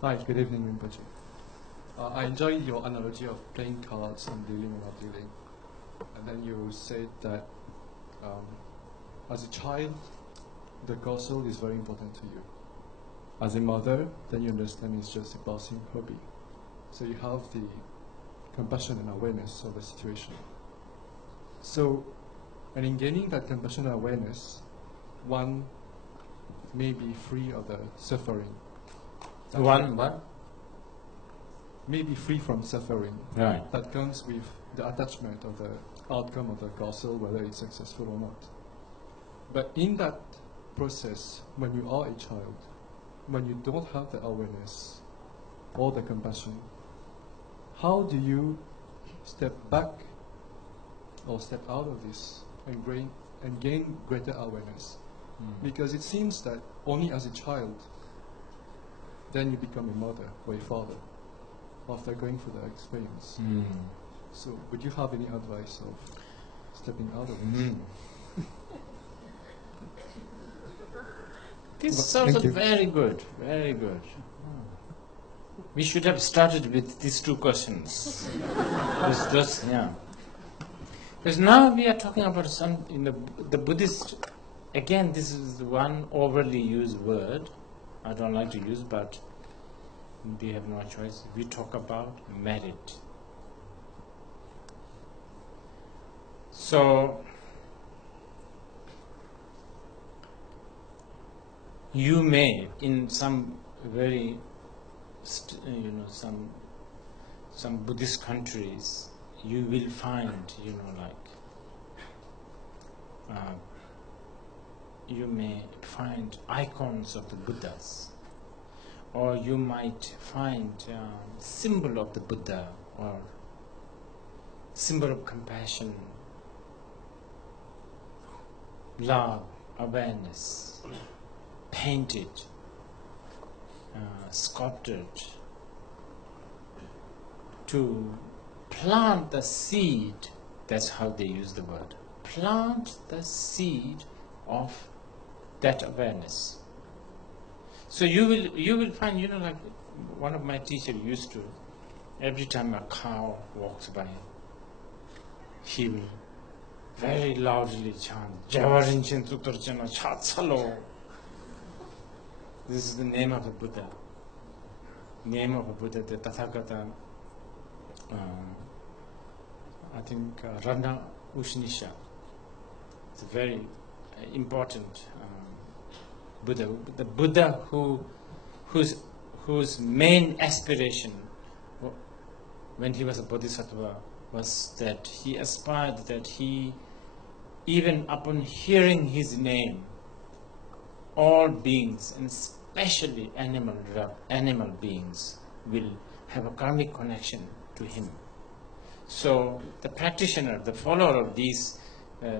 Hi, good evening, Rinpoche. I enjoyed your analogy of playing cards and dealing or not dealing. And then you said that as a child, the gospel is very important to you. As a mother, then you understand it's just a passing hobby. So you have the compassion and awareness of the situation. So, and in gaining that compassion and awareness, one may be free of the suffering. What? May be free from suffering. Right. That comes with the attachment of the outcome of the causal, whether it's successful or not. But in that process, when you are a child, when you don't have the awareness or the compassion, how do you step back or step out of this and gain greater awareness? Because it seems that only as a child, then you become a mother or a father after going through that experience. So would you have any advice of stepping out of this? This is Thank also you. very good, very good. We should have started with these 2 questions. Yeah. Because now we are talking about some, the Buddhist, again, this is one overly used word. I don't like to use, but we have no choice. We talk about merit. So, you may, in some very, some Buddhist countries, you will find, you may find icons of the Buddhas, or you might find symbol of the Buddha, or symbol of compassion, love, awareness, painted, sculpted, to plant the seed. That's how they use the word. Plant the seed of that awareness. So you will find, like one of my teachers used to, every time a cow walks by, he will very loudly chant, Javarinchen Tutarjana Chatsalo. This is the name of a Buddha. Name of a Buddha, the Tathagata, I think Rana Ushnisha. It's a very important Buddha. The Buddha whose main aspiration when he was a bodhisattva was that he aspired that he, even upon hearing his name, all beings, and especially animal beings, will have a karmic connection to him. So the practitioner, the follower of these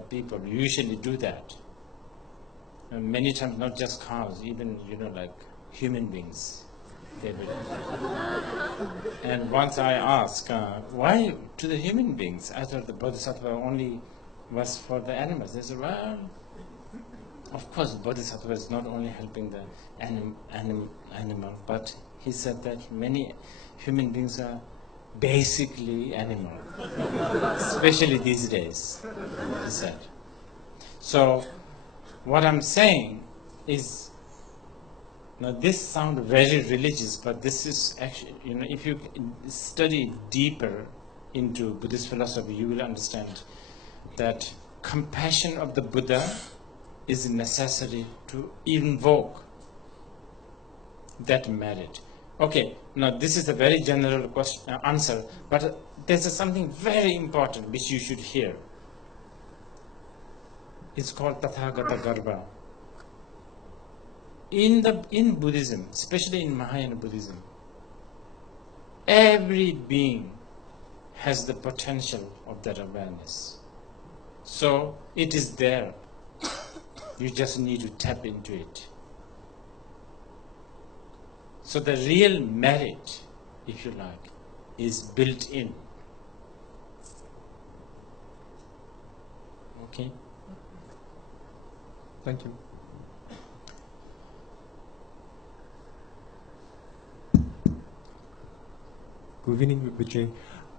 people usually do that. And many times, not just cows, even like human beings, they will. And once I asked, why to the human beings? I thought the bodhisattva only was for the animals. They said, well, of course, bodhisattva is not only helping the animal, but he said that many human beings are basically animal, especially these days, he said. So, what I'm saying is, now this sounds very religious, but this is actually, if you study deeper into Buddhist philosophy, you will understand that compassion of the Buddha is necessary to invoke that merit. Okay, now this is a very general answer, but there's something very important which you should hear. It's called Tathagata Garbha. In Buddhism, especially in Mahayana Buddhism, every being has the potential of that awareness. So it is there. You just need to tap into it. So the real merit, if you like, is built in. Okay? Thank you. Good evening, Vijay.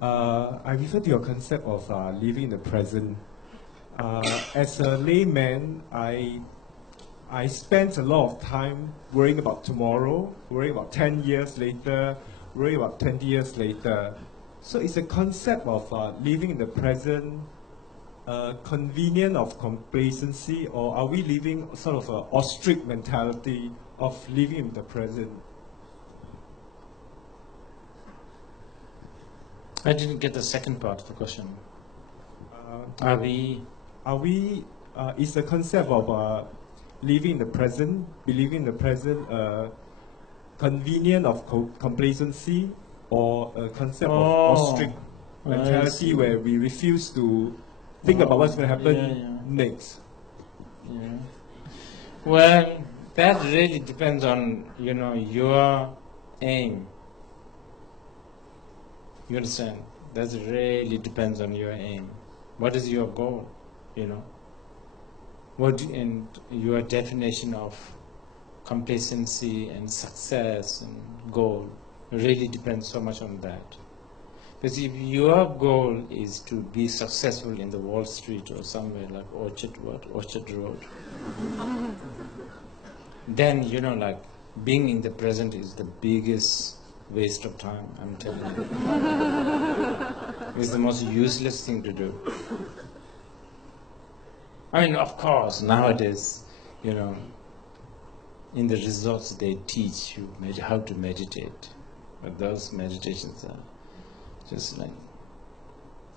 I refer to your concept of living in the present. As a layman, I spent a lot of time worrying about tomorrow, worrying about 10 years later, worrying about 20 years later. So it's a concept of living in the present, convenient of complacency, or are we living sort of an ostrich mentality of living in the present? I didn't get the second part of the question. Is the concept of living in the present, believing in the present, convenient of complacency, or a concept of ostrich mentality where we refuse to think about what's going to happen next? Yeah. Well, that really depends on your aim. You understand? That really depends on your aim. What is your goal? And your definition of complacency and success and goal really depends so much on that. Because if your goal is to be successful in the Wall Street or somewhere like Orchard Road, then being in the present is the biggest waste of time, I'm telling you. It's the most useless thing to do. I mean, of course, nowadays, in the resorts they teach you how to meditate. But those meditations are just like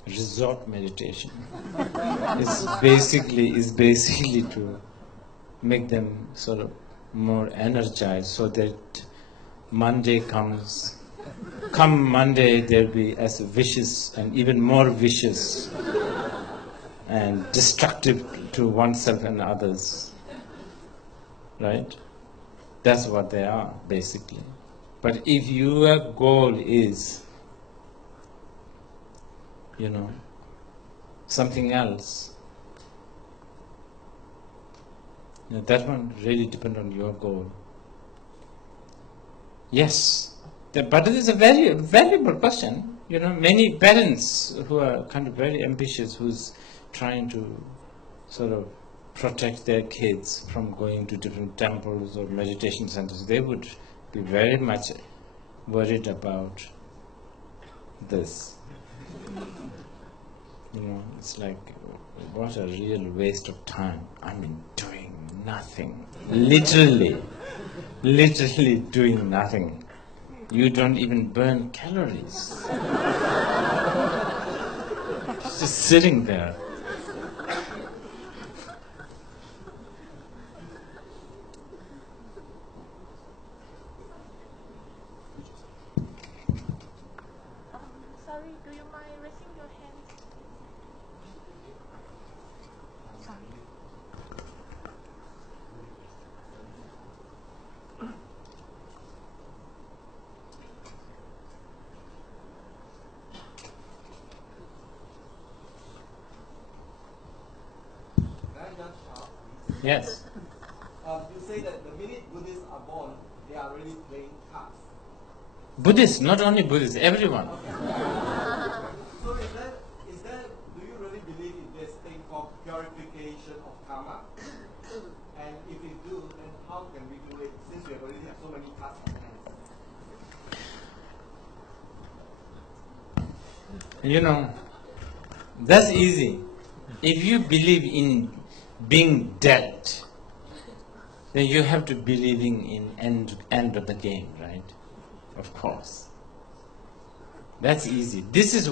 resort meditation. It's basically to make them sort of more energized so that Monday comes. Come Monday, they'll be as vicious and even more vicious and destructive to oneself and others. Right? That's what they are, basically. But if your goal is, something else, that one really depends on your goal. Yes, but it is a very valuable question. Many parents who are kind of very ambitious, whose trying to sort of protect their kids from going to different temples or meditation centers, they would be very much worried about this. It's like, what a real waste of time. I mean, doing nothing. Literally doing nothing. You don't even burn calories. Just sitting there. Sorry, do you mind raising your hands? Sorry. Yes. You say that the minute Buddhists are born, they are already playing cards. Buddhists, not only Buddhists, everyone. So do you really believe in this thing called purification of karma? And if you do, then how can we do it since we already have so many cards on hands? That's easy. If you believe in being dead, then you have to believing in end of the game, right? Of course. That's easy. This is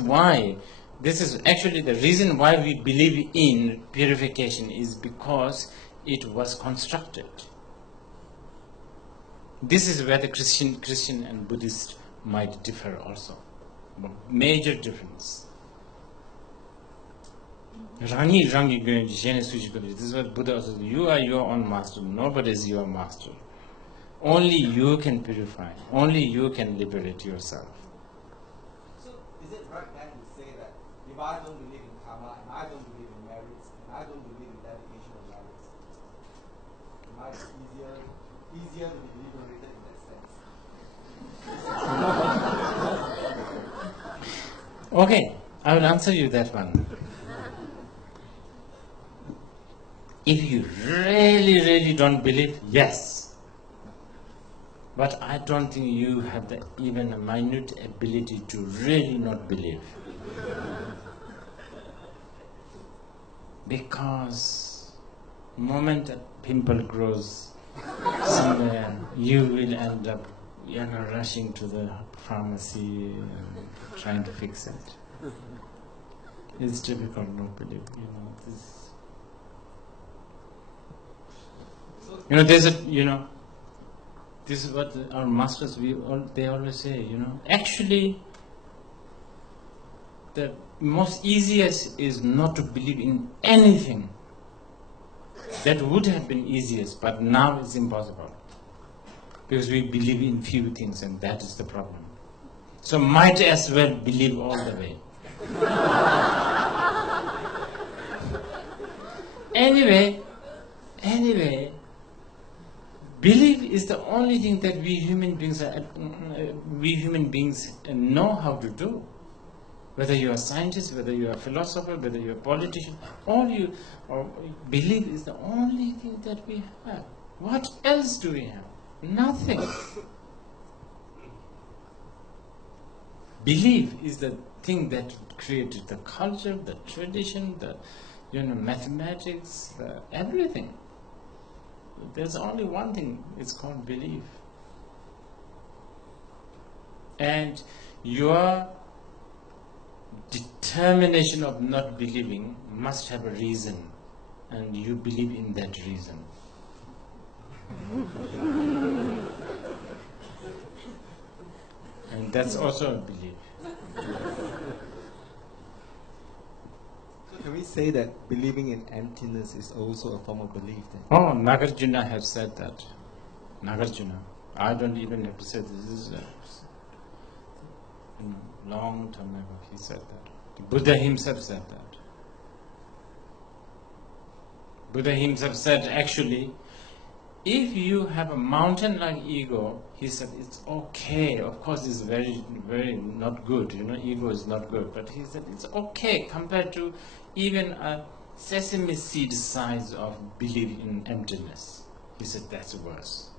actually the reason why we believe in purification is because it was constructed. This is where the Christian and Buddhist might differ also. Major difference. This is what Buddha says. You are your own master. Nobody is your master. Only you can purify. Only you can liberate yourself. So is it right then to say that if I don't believe in karma and I don't believe in merits and I don't believe in dedication of merits, it might be easier to be liberated in that sense? Okay, I will answer you that one. If you really don't believe, yes. But I don't think you have even a minute ability to really not believe. Because the moment a pimple grows somewhere, you will end up rushing to the pharmacy and trying to fix it. It's difficult not believe, this is what our masters, they always say, actually, the most easiest is not to believe in anything. That would have been easiest, but now it's impossible. Because we believe in few things, and that is the problem. So might as well believe all the way. Anyway, belief is the only thing that we human beings know how to do. Whether you are a scientist, whether you are a philosopher, whether you are a politician, belief is the only thing that we have. What else do we have? Nothing. Belief is the thing that created the culture, the tradition, the mathematics, everything. There's only one thing, it's called belief. And your determination of not believing must have a reason, and you believe in that reason. And that's also a belief. So can we say that believing in emptiness is also a form of belief then? Oh, Nagarjuna has said that. Nagarjuna. I don't even have to say this. This is long time ago he said that. Buddha himself said that. Buddha himself said, actually, if you have a mountain-like ego, he said it's okay. Of course, it's very, very not good. Ego is not good. But he said it's okay compared to even a sesame seed size of belief in emptiness. He said that's worse.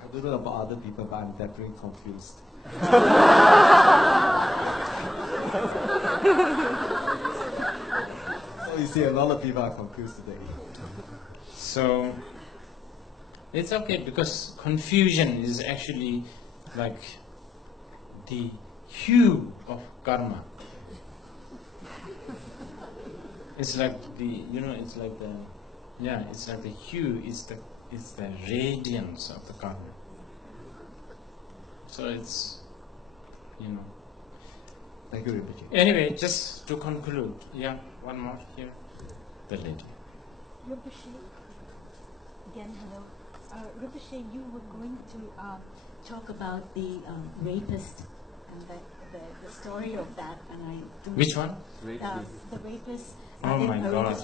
I don't know about other people, but I'm definitely confused. So you see, a lot of people are confused today. So it's okay, because confusion is actually like the hue of karma. It's like it's like the hue, it's the radiance of the karma. So it's, Thank you, Rinpoche. Anyway, just to conclude, one more here, the lady. Rinpoche, again, hello. Rinpoche, you were going to talk about the rapist and the story of that, and I do. Which one? The rapist. Oh my God.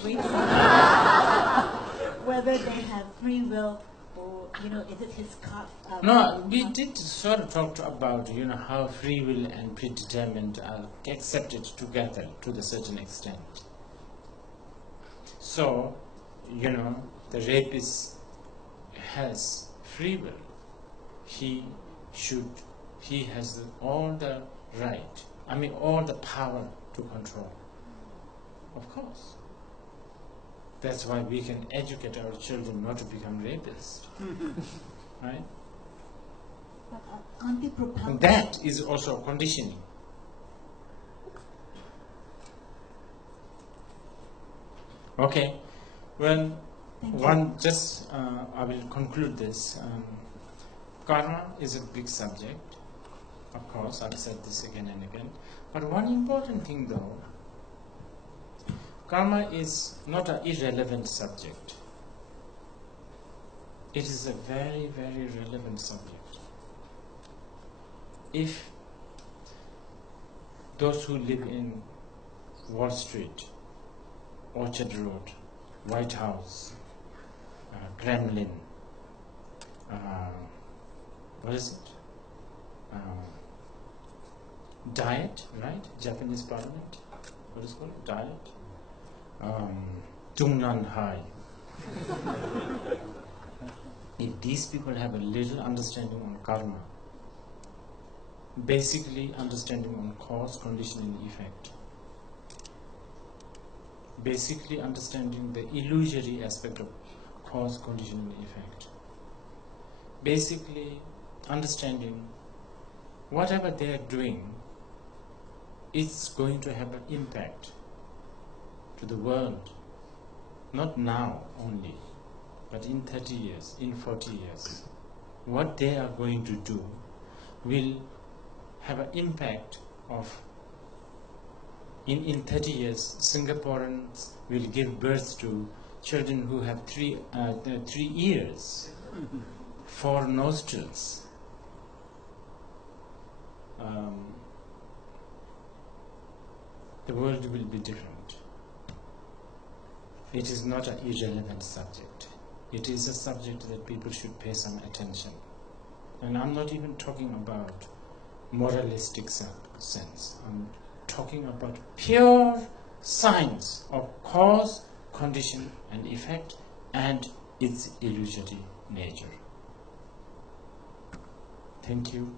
Whether they have free will, or is it his cut? No, we did sort of talk about how free will and predetermined are accepted together to a certain extent. So, the rapist has free will. He has all the right, all the power to control. Of course. That's why we can educate our children not to become rapists. Right? But aren't they propounding? And that is also conditioning. Okay. Well, Thank you. I will conclude this. Karma is a big subject. Of course, I've said this again and again. But one important thing though, karma is not an irrelevant subject. It is a very, very relevant subject. If those who live in Wall Street, Orchard Road, White House, Kremlin, what is it? Diet, right? Japanese parliament. What is it called? Diet. Jungnan Hai. If these people have a little understanding on karma, basically understanding on cause, condition and effect, basically understanding the illusory aspect of cause, condition and effect, basically understanding whatever they are doing, it's going to have an impact to the world, not now only, but in 30 years, in 40 years. What they are going to do will have an impact of, in 30 years, Singaporeans will give birth to children who have 3 ears, 4 nostrils. The world will be different. It is not an irrelevant subject. It is a subject that people should pay some attention. And I'm not even talking about moralistic sense. I'm talking about pure science of cause, condition and effect and its illusory nature. Thank you.